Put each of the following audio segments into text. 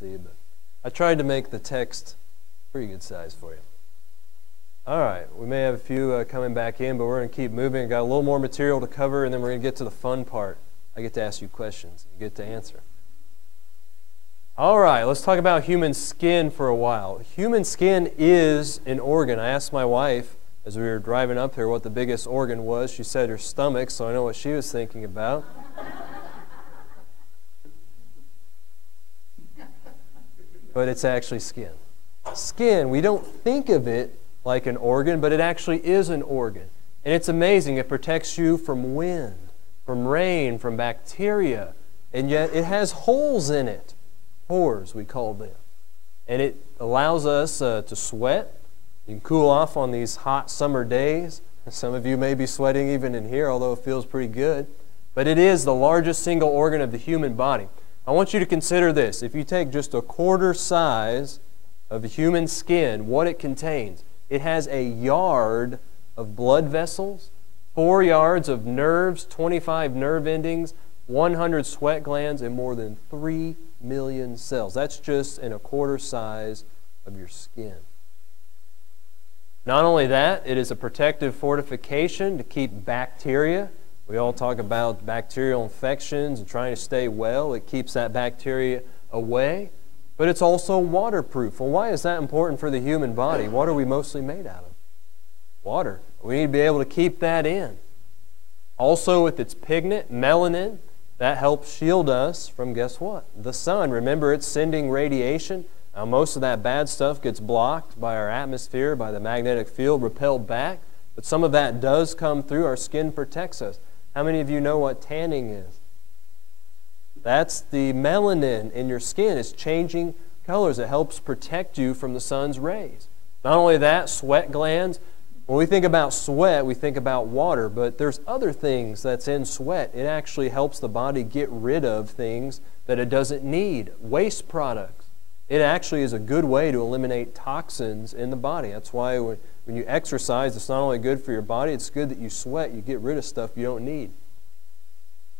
see, but I tried to make the text pretty good size for you. All right, we may have a few coming back in, but we're going to keep moving. Got a little more material to cover, and then we're going to get to the fun part. I get to ask you questions, and you get to answer. All right, let's talk about human skin for a while. Human skin is an organ. I asked my wife as we were driving up here what the biggest organ was. She said her stomach, so I know what she was thinking about. But it's actually skin. Skin, we don't think of it like an organ, but it actually is an organ. And it's amazing. It protects you from wind, from rain, from bacteria, and yet it has holes in it. Pores, we call them. And it allows us to sweat. You can cool off on these hot summer days. Some of you may be sweating even in here, although it feels pretty good. But it is the largest single organ of the human body. I want you to consider this. If you take just a quarter size of the human skin, what it contains, it has a yard of blood vessels, 4 yards of nerves, 25 nerve endings, 100 sweat glands, and more than 3 million cells. That's just in a quarter size of your skin. Not only that, it is a protective fortification to keep bacteria. We all talk about bacterial infections and trying to stay well. It keeps that bacteria away. But it's also waterproof. Well, why is that important for the human body? What are we mostly made out of? Water. We need to be able to keep that in. Also, with its pigment, melanin, that helps shield us from, guess what? The sun. Remember, it's sending radiation. Now, most of that bad stuff gets blocked by our atmosphere, by the magnetic field, repelled back. But some of that does come through. Our skin protects us. How many of you know what tanning is? That's the melanin in your skin. It's changing colors. It helps protect you from the sun's rays. Not only that, sweat glands. When we think about sweat, we think about water, but there's other things that's in sweat. It actually helps the body get rid of things that it doesn't need, waste products. It actually is a good way to eliminate toxins in the body. That's why when you exercise, it's not only good for your body, it's good that you sweat. You get rid of stuff you don't need.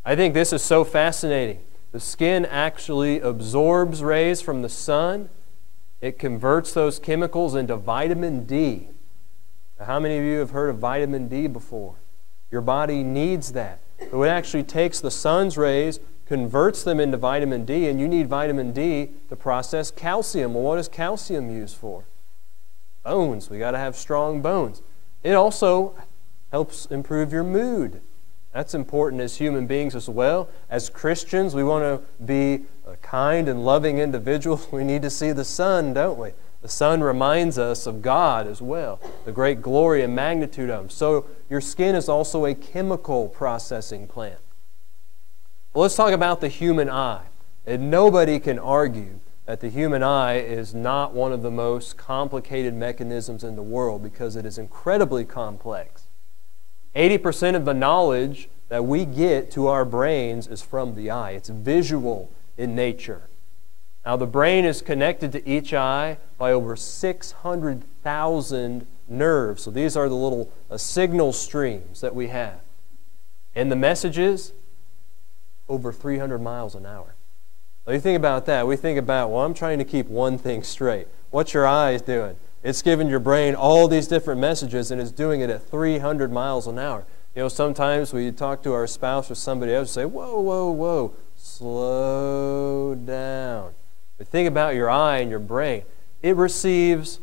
I think this is so fascinating. The skin actually absorbs rays from the sun. It converts those chemicals into vitamin D. Now, how many of you have heard of vitamin D before? Your body needs that. So it actually takes the sun's rays, converts them into vitamin D, and you need vitamin D to process calcium. Well, what is calcium used for? Bones. We got to have strong bones. It also helps improve your mood. That's important as human beings as well. As Christians, we want to be kind and loving individuals. We need to see the sun, don't we? The sun reminds us of God as well, the great glory and magnitude of Him. So your skin is also a chemical processing plant. Well, let's talk about the human eye. And nobody can argue that the human eye is not one of the most complicated mechanisms in the world because it is incredibly complex. 80% of the knowledge that we get to our brains is from the eye. It's visual in nature. Now, the brain is connected to each eye by over 600,000 nerves. So these are the little signal streams that we have. And the messages, over 300 miles an hour. Now, you think about that. We think about, well, I'm trying to keep one thing straight. What's your eyes doing? It's giving your brain all these different messages, and it's doing it at 300 miles an hour. You know, sometimes we talk to our spouse or somebody else and say, whoa, whoa, whoa, slow down. But think about your eye and your brain. It receives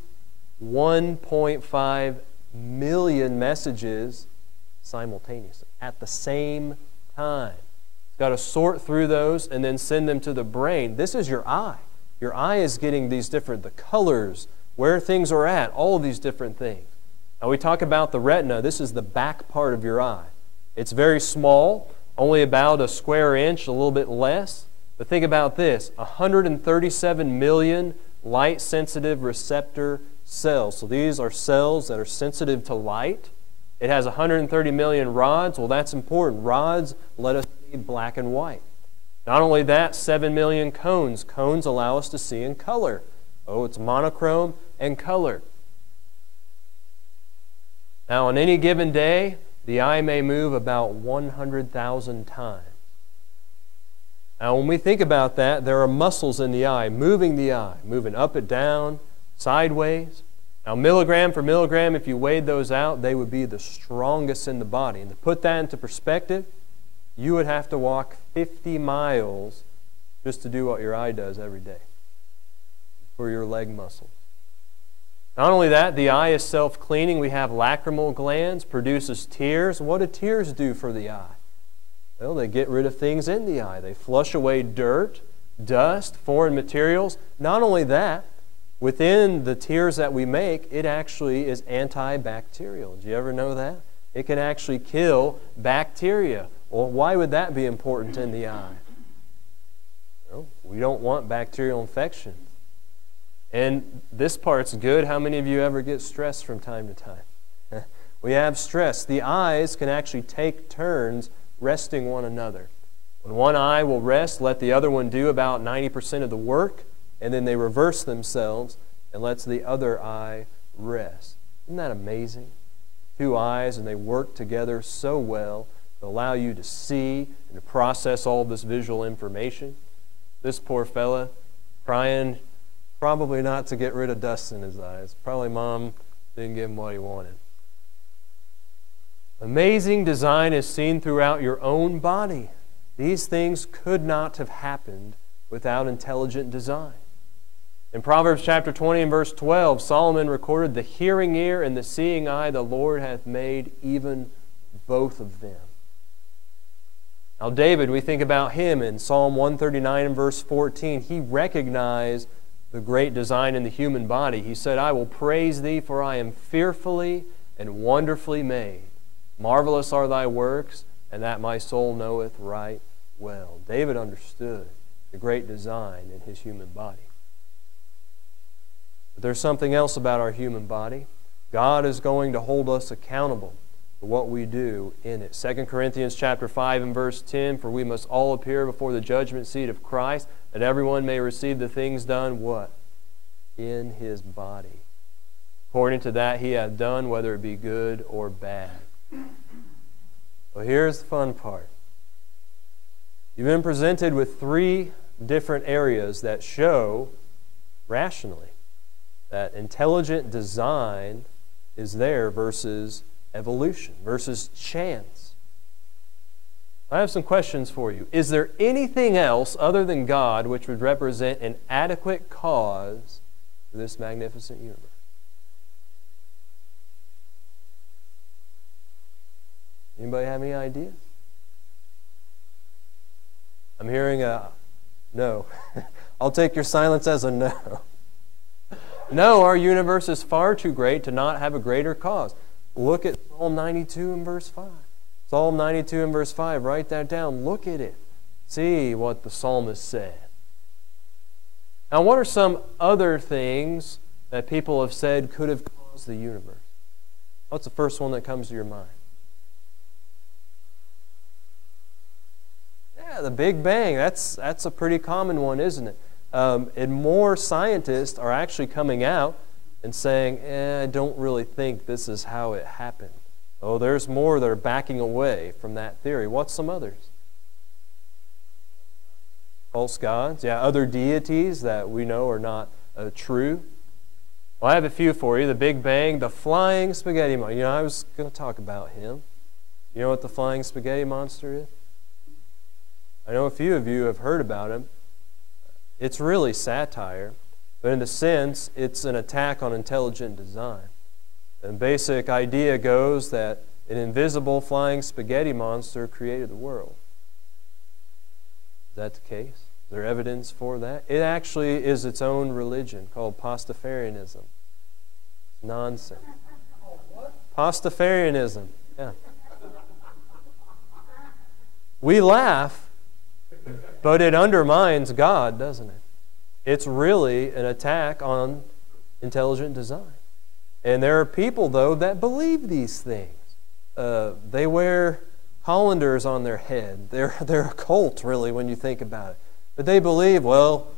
1.5 million messages simultaneously at the same time. It's got to sort through those and then send them to the brain. This is your eye. Your eye is getting these different, the colors, where things are at, all of these different things. Now we talk about the retina. This is the back part of your eye. It's very small, only about a square inch, a little bit less. But think about this, 137 million light-sensitive receptor cells. So these are cells that are sensitive to light. It has 130 million rods. Well, that's important. Rods let us see black and white. Not only that, 7 million cones. Cones allow us to see in color. Oh, it's monochrome and color. Now, on any given day, the eye may move about 100,000 times. Now, when we think about that, there are muscles in the eye, moving up and down, sideways. Now, milligram for milligram, if you weighed those out, they would be the strongest in the body. And to put that into perspective, you would have to walk 50 miles just to do what your eye does every day for your leg muscles. Not only that, the eye is self-cleaning. We have lacrimal glands, produces tears. What do tears do for the eye? Well, they get rid of things in the eye. They flush away dirt, dust, foreign materials. Not only that, within the tears that we make, it actually is antibacterial. Did you ever know that? It can actually kill bacteria. Well, why would that be important in the eye? Well, we don't want bacterial infections. And this part's good. How many of you ever get stressed from time to time? We have stress. The eyes can actually take turns resting one another. When one eye will rest, let the other one do about 90% of the work, and then they reverse themselves and lets the other eye rest. Isn't that amazing? Two eyes, and they work together so well to allow you to see and to process all this visual information. This poor fella crying, probably not to get rid of dust in his eyes. Probably mom didn't give him what he wanted. Amazing design is seen throughout your own body. These things could not have happened without intelligent design. In Proverbs chapter 20 and verse 12, Solomon recorded, "The hearing ear and the seeing eye the Lord hath made, even both of them." Now David, we think about him in Psalm 139 and verse 14. He recognized the great design in the human body. He said, "I will praise thee, for I am fearfully and wonderfully made. Marvelous are thy works, and that my soul knoweth right well." David understood the great design in his human body. But there's something else about our human body. God is going to hold us accountable for what we do in it. 2 Corinthians chapter 5 and verse 10, "For we must all appear before the judgment seat of Christ, that everyone may receive the things done," what? "In his body, according to that he hath done, whether it be good or bad." Well, here's the fun part. You've been presented with three different areas that show rationally that intelligent design is there versus evolution, versus chance. I have some questions for you. Is there anything else other than God which would represent an adequate cause for this magnificent universe? Anybody have any ideas? I'm hearing a no. I'll take your silence as a no. No, our universe is far too great to not have a greater cause. Look at Psalm 92 and verse 5. Psalm 92 and verse 5, write that down. Look at it. See what the psalmist said. Now, what are some other things that people have said could have caused the universe? What's the first one that comes to your mind? Yeah, the Big Bang. That's a pretty common one, isn't it? And more scientists are actually coming out and saying, I don't really think this is how it happened. Oh, there's more that are backing away from that theory. What's some others? False gods. Yeah, other deities that we know are not true. Well, I have a few for you. The Big Bang, the flying spaghetti monster. You know, I was going to talk about him. You know what the flying spaghetti monster is? I know a few of you have heard about him. It's really satire, but in a sense, it's an attack on intelligent design. The basic idea goes that an invisible flying spaghetti monster created the world. Is that the case? Is there evidence for that? It actually is its own religion called Pastafarianism. Nonsense. Pastafarianism, yeah. We laugh, but it undermines God, doesn't it? It's really an attack on intelligent design. And there are people, though, that believe these things. They wear colanders on their head. They're a cult, really, when you think about it. But they believe, well,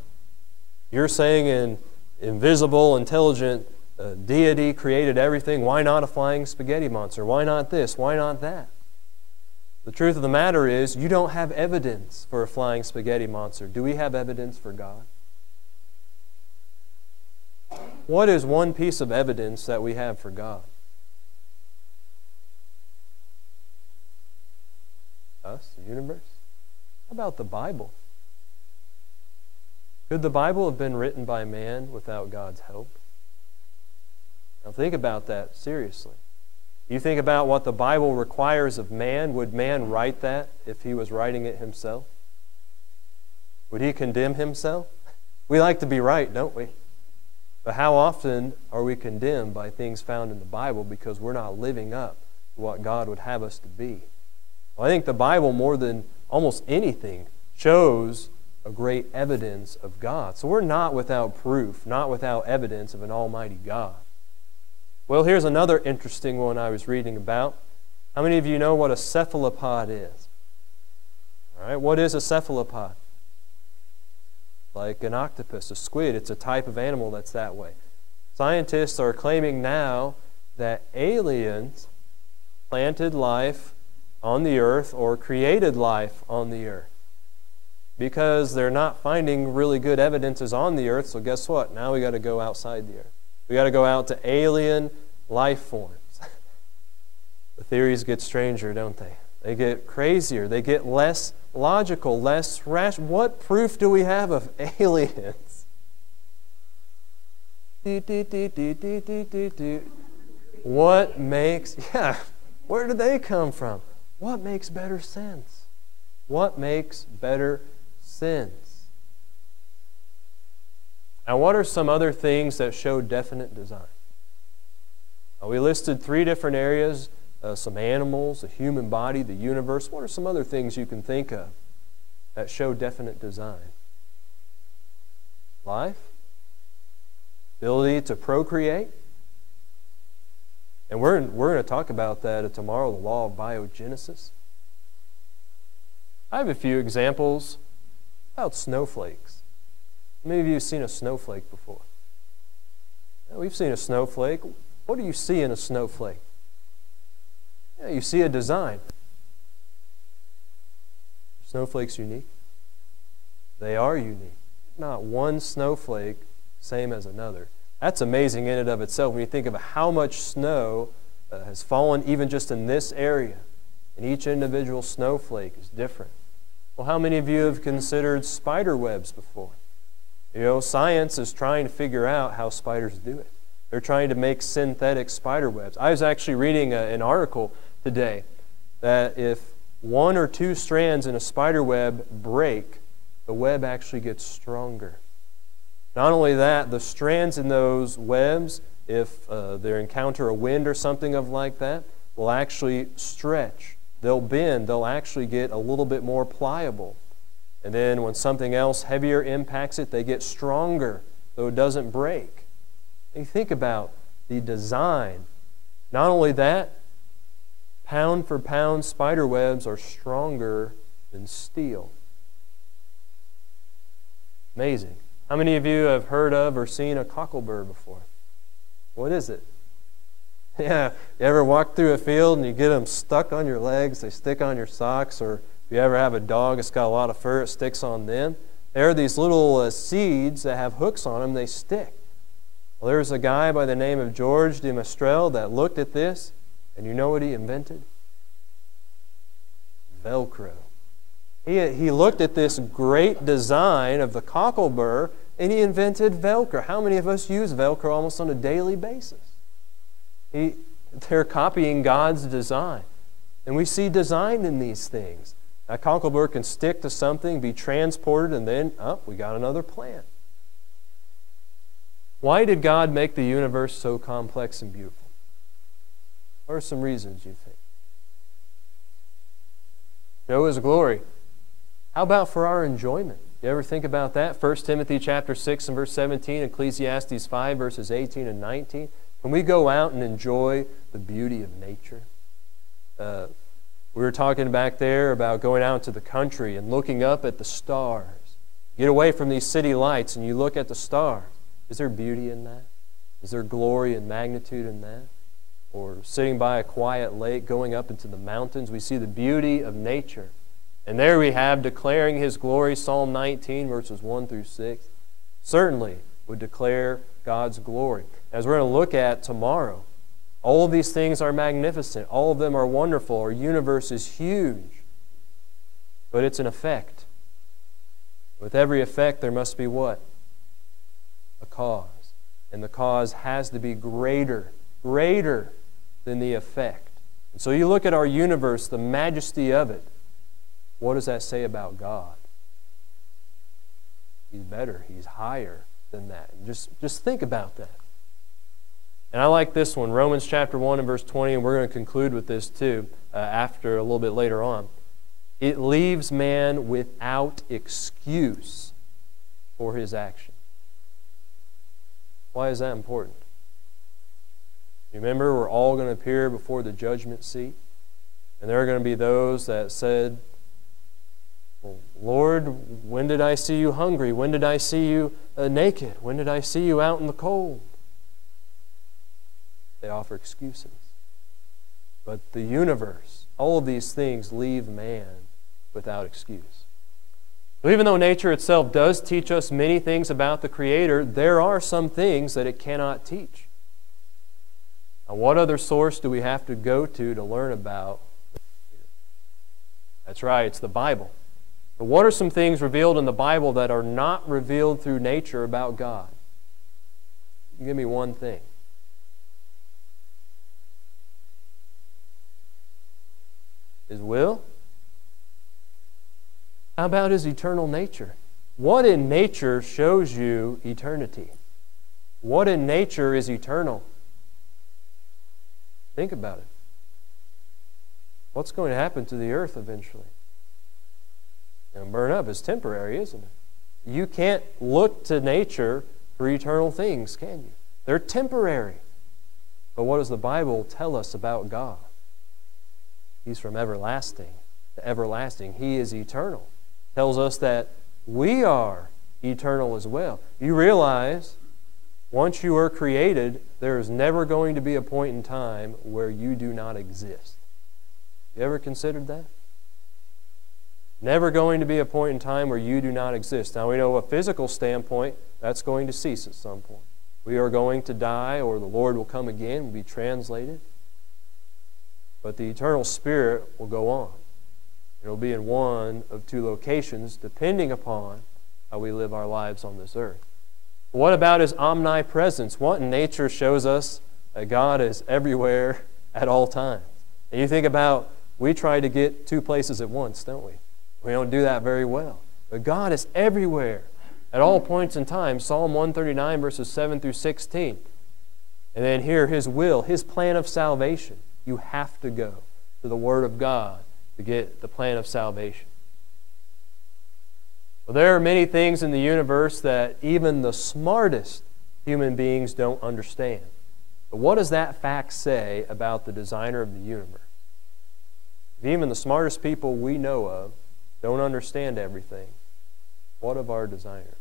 you're saying an invisible, intelligent deity created everything. Why not a flying spaghetti monster? Why not this? Why not that? The truth of the matter is, you don't have evidence for a flying spaghetti monster. Do we have evidence for God? What is one piece of evidence that we have for God? Us, the universe? How about the Bible? Could the Bible have been written by man without God's help? Now think about that seriously. You think about what the Bible requires of man. Would man write that if he was writing it himself? Would he condemn himself? We like to be right, don't we? But how often are we condemned by things found in the Bible because we're not living up to what God would have us to be? Well, I think the Bible, more than almost anything, shows a great evidence of God. So we're not without proof, not without evidence of an almighty God. Well, here's another interesting one I was reading about. How many of you know what a cephalopod is? All right, what is a cephalopod? Like an octopus, a squid. It's a type of animal that's that way. Scientists are claiming now that aliens planted life on the earth or created life on the earth because they're not finding really good evidences on the earth. So guess what? Now we got to go outside the earth. We got to go out to alien life forms. The theories get stranger, don't they? They get crazier. They get less logical, less rational. What proof do we have of aliens? What makes, where do they come from? What makes better sense? What makes better sense? Now, what are some other things that show definite design? We listed 3 different areas, some animals, the human body, the universe. What are some other things you can think of that show definite design? Life, ability to procreate. And we're going to talk about that tomorrow, the law of biogenesis. I have a few examples about snowflakes. How many of you have seen a snowflake before? Yeah, we've seen a snowflake. What do you see in a snowflake? Yeah, you see a design. Are snowflakes unique? They are unique. Not one snowflake same as another. That's amazing in and of itself when you think of how much snow has fallen even just in this area. And each individual snowflake is different. Well, how many of you have considered spider webs before? You know, science is trying to figure out how spiders do it. They're trying to make synthetic spider webs. I was actually reading an article today that if 1 or 2 strands in a spider web break, the web actually gets stronger. Not only that, the strands in those webs, if they encounter a wind or something like that, will actually stretch. They'll bend. They'll actually get a little bit more pliable. And then when something else heavier impacts it, they get stronger, so it doesn't break. And you think about the design. Not only that, pound for pound spider webs are stronger than steel. Amazing. How many of you have heard of or seen a cocklebur before? What is it? Yeah, you ever walk through a field and you get them stuck on your legs, they stick on your socks, or if you ever have a dog that's got a lot of fur, it sticks on them. There are these little seeds that have hooks on them, they stick. Well, there's a guy by the name of George de Mestral that looked at this, and you know what he invented? Velcro. He looked at this great design of the cocklebur, and he invented Velcro. How many of us use Velcro almost on a daily basis? They're copying God's design. And we see design in these things. A cocklebur can stick to something, be transported, and then, we got another plant. Why did God make the universe so complex and beautiful? What are some reasons you think? Show His glory. How about for our enjoyment? You ever think about that? 1 Timothy chapter 6 and verse 17, Ecclesiastes 5 verses 18 and 19. Can we go out and enjoy the beauty of nature? We were talking back there about going out to the country and looking up at the stars. Get away from these city lights and you look at the stars. Is there beauty in that? Is there glory and magnitude in that? or sitting by a quiet lake, going up into the mountains. We see the beauty of nature. And there we have declaring His glory, Psalm 19, verses 1 through 6. Certainly would declare God's glory. As we're going to look at tomorrow, all of these things are magnificent. All of them are wonderful. Our universe is huge. But it's an effect. With every effect, there must be what? A cause. And the cause has to be greater than the effect. And so you look at our universe, the majesty of it. What does that say about God? He's better. He's higher than that. And just think about that. And I like this one, Romans chapter 1 and verse 20, and we're going to conclude with this too after a little bit later on. It leaves man without excuse for his action. Why is that important? Remember, we're all going to appear before the judgment seat, and there are going to be those that said, well, Lord, when did I see you hungry? When did I see you naked? When did I see you out in the cold? They offer excuses. But the universe, all of these things leave man without excuse. So even though nature itself does teach us many things about the Creator, there are some things that it cannot teach. Now, what other source do we have to go to learn about the Creator? That's right, it's the Bible. But what are some things revealed in the Bible that are not revealed through nature about God? Give me one thing. His will? How about His eternal nature? What in nature shows you eternity? What in nature is eternal? Think about it. What's going to happen to the earth eventually? And burn up is temporary, isn't it? You can't look to nature for eternal things, can you? They're temporary. But what does the Bible tell us about God? He's from everlasting to everlasting. He is eternal. Tells us that we are eternal as well. You realize once you are created, there is never going to be a point in time where you do not exist. You ever considered that? Never going to be a point in time where you do not exist. Now we know a physical standpoint, that's going to cease at some point. We are going to die, or the Lord will come again, will be translated. But the eternal spirit will go on. It will be in one of two locations, depending upon how we live our lives on this earth. What about His omnipresence? What in nature shows us that God is everywhere at all times? And you think about, we try to get two places at once, don't we? We don't do that very well. But God is everywhere at all points in time. Psalm 139, verses 7 through 16. And then here, His will, His plan of salvation. You have to go to the Word of God to get the plan of salvation. Well, there are many things in the universe that even the smartest human beings don't understand. But what does that fact say about the designer of the universe? If even the smartest people we know of don't understand everything, what of our designer?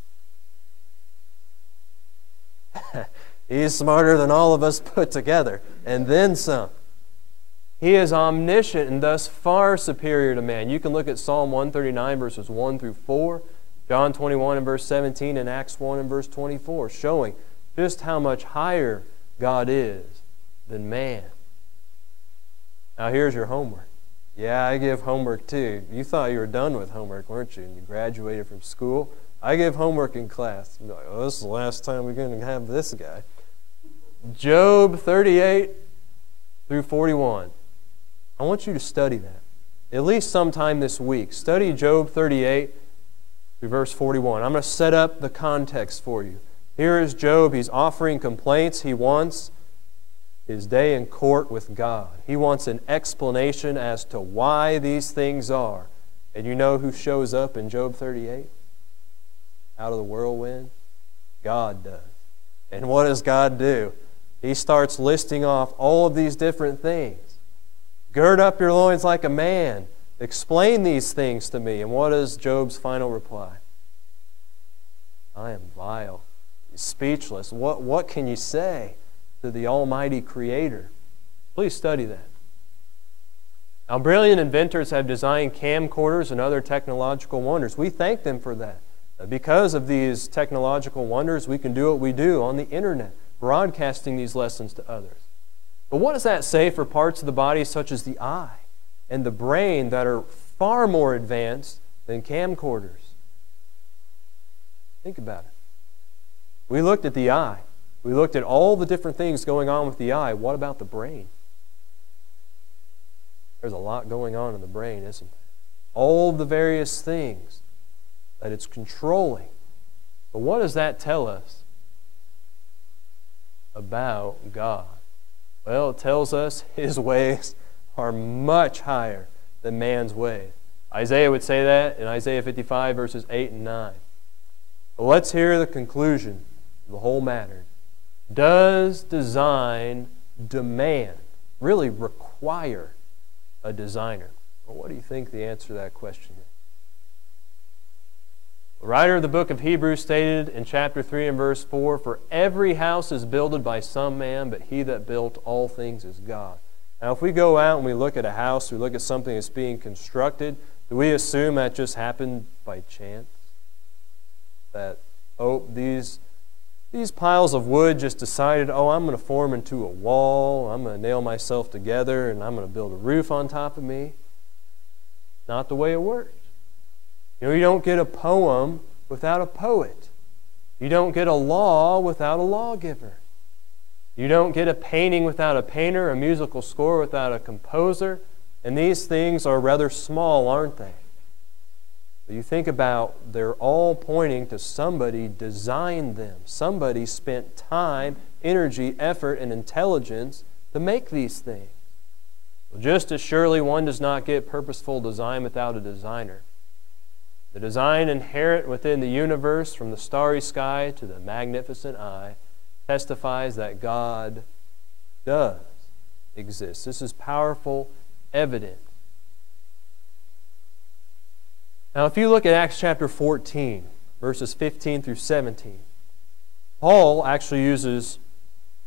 He's smarter than all of us put together, and then some. He is omniscient and thus far superior to man. You can look at Psalm 139, verses 1 through 4, John 21 and verse 17, and Acts 1 and verse 24, showing just how much higher God is than man. Now here's your homework. Yeah, I give homework too. You thought you were done with homework, weren't you? And you graduated from school. I give homework in class. You're like, oh, this is the last time we're going to have this guy. Job 38 through 41. I want you to study that. At least sometime this week. Study Job 38 through verse 41. I'm going to set up the context for you. Here is Job. He's offering complaints. He wants his day in court with God. He wants an explanation as to why these things are. And you know who shows up in Job 38? Out of the whirlwind? God does. And what does God do? He starts listing off all of these different things. Gird up your loins like a man. Explain these things to me. And what is Job's final reply? I am vile. He's speechless. What can you say to the Almighty Creator? Please study that. Now, brilliant inventors have designed camcorders and other technological wonders. We thank them for that. Because of these technological wonders, we can do what we do on the internet, broadcasting these lessons to others. But what does that say for parts of the body such as the eye and the brain that are far more advanced than camcorders? Think about it. We looked at the eye. We looked at all the different things going on with the eye. What about the brain? There's a lot going on in the brain, isn't there? All the various things that it's controlling. But what does that tell us about God? Well, it tells us His ways are much higher than man's ways. Isaiah would say that in Isaiah 55, verses 8 and 9. But let's hear the conclusion of the whole matter. Does design demand, really require, a designer? Well, what do you think the answer to that question is? The writer of the book of Hebrews stated in chapter 3 and verse 4, "For every house is builded by some man, but he that built all things is God." Now, if we go out and we look at a house, we look at something that's being constructed, do we assume that just happened by chance? That, these piles of wood just decided, I'm going to form into a wall, I'm going to nail myself together, and I'm going to build a roof on top of me. Not the way it works. You don't get a poem without a poet. You don't get a law without a lawgiver. You don't get a painting without a painter, a musical score without a composer. And these things are rather small, aren't they? But you think about, they're all pointing to somebody designed them. Somebody spent time, energy, effort, and intelligence to make these things. Well, just as surely one does not get purposeful design without a designer. The design inherent within the universe, from the starry sky to the magnificent eye, testifies that God does exist. This is powerful evidence. Now, if you look at Acts chapter 14, verses 15 through 17, Paul actually uses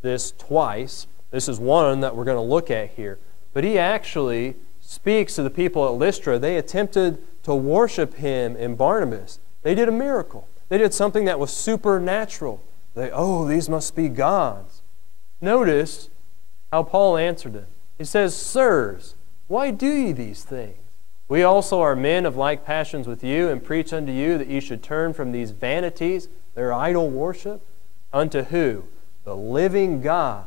this twice. This is one that we're going to look at here. But he actually speaks to the people at Lystra. They attempted to worship him and Barnabas. They did a miracle. They did something that was supernatural. These must be gods. Notice how Paul answered them. He says, "Sirs, why do ye these things? We also are men of like passions with you, and preach unto you that ye should turn from these vanities," their idol worship, "unto who? The living God,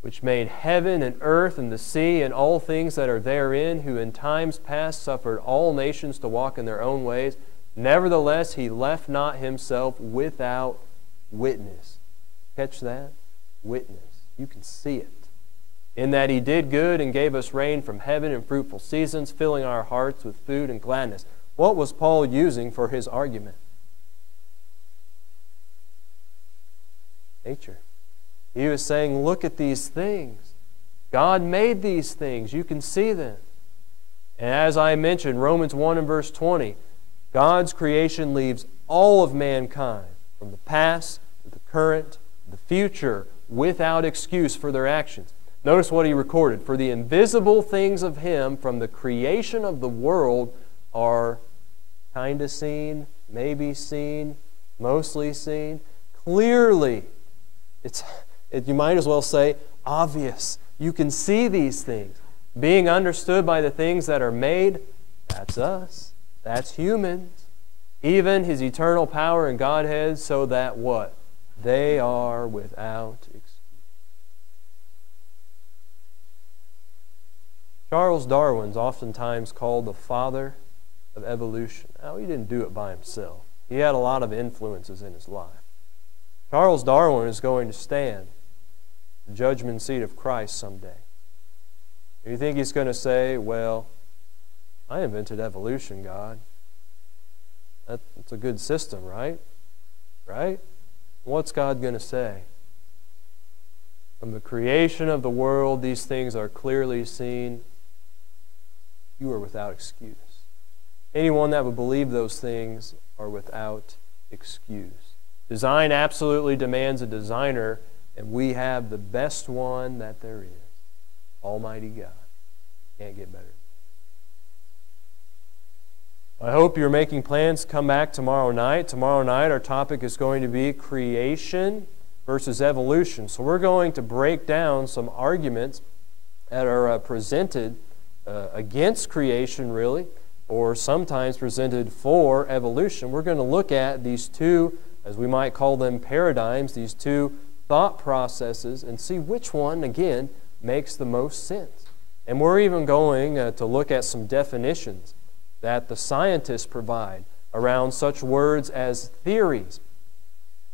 which made heaven and earth and the sea and all things that are therein, who in times past suffered all nations to walk in their own ways. Nevertheless, He left not Himself without witness." Catch that? Witness. You can see it. "In that He did good and gave us rain from heaven and fruitful seasons, filling our hearts with food and gladness." What was Paul using for his argument? Nature. He was saying, look at these things. God made these things. You can see them. And as I mentioned, Romans 1 and verse 20, God's creation leaves all of mankind, from the past to the current, the future, without excuse for their actions. Notice what he recorded. "For the invisible things of Him from the creation of the world are kind of seen, maybe seen, mostly seen, clearly." You might as well say obvious. You can see these things. Being understood by the things that are made, that's us. That's humans. Even His eternal power and Godhead, so that what? They are without excuse. Charles Darwin's oftentimes called the father of evolution. Now, he didn't do it by himself. He had a lot of influences in his life. Charles Darwin is going to stand the judgment seat of Christ someday. You think he's going to say, "Well, I invented evolution, God. That's a good system, right? Right? What's God going to say? From the creation of the world, these things are clearly seen. You are without excuse." Anyone that would believe those things are without excuse. Design absolutely demands a designer, and we have the best one that there is. Almighty God. Can't get better. I hope you're making plans to come back tomorrow night. Tomorrow night our topic is going to be creation versus evolution. So we're going to break down some arguments that are presented against creation, really, or sometimes presented for evolution. We're going to look at these two, as we might call them, paradigms, these two thought processes, and see which one, again, makes the most sense. And we're even going to look at some definitions that the scientists provide around such words as theories.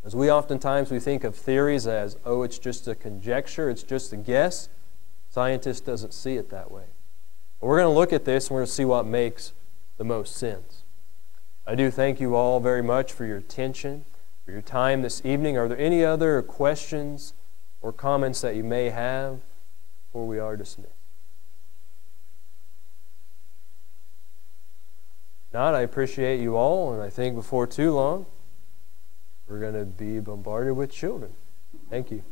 As we oftentimes we think of theories as, oh, it's just a conjecture, it's just a guess. Scientist doesn't see it that way. But we're going to look at this and we're going to see what makes the most sense. I do thank you all very much for your attention, for your time this evening. Are there any other questions or comments that you may have before we are dismissed? Not, I appreciate you all, and I think before too long, we're going to be bombarded with children. Thank you.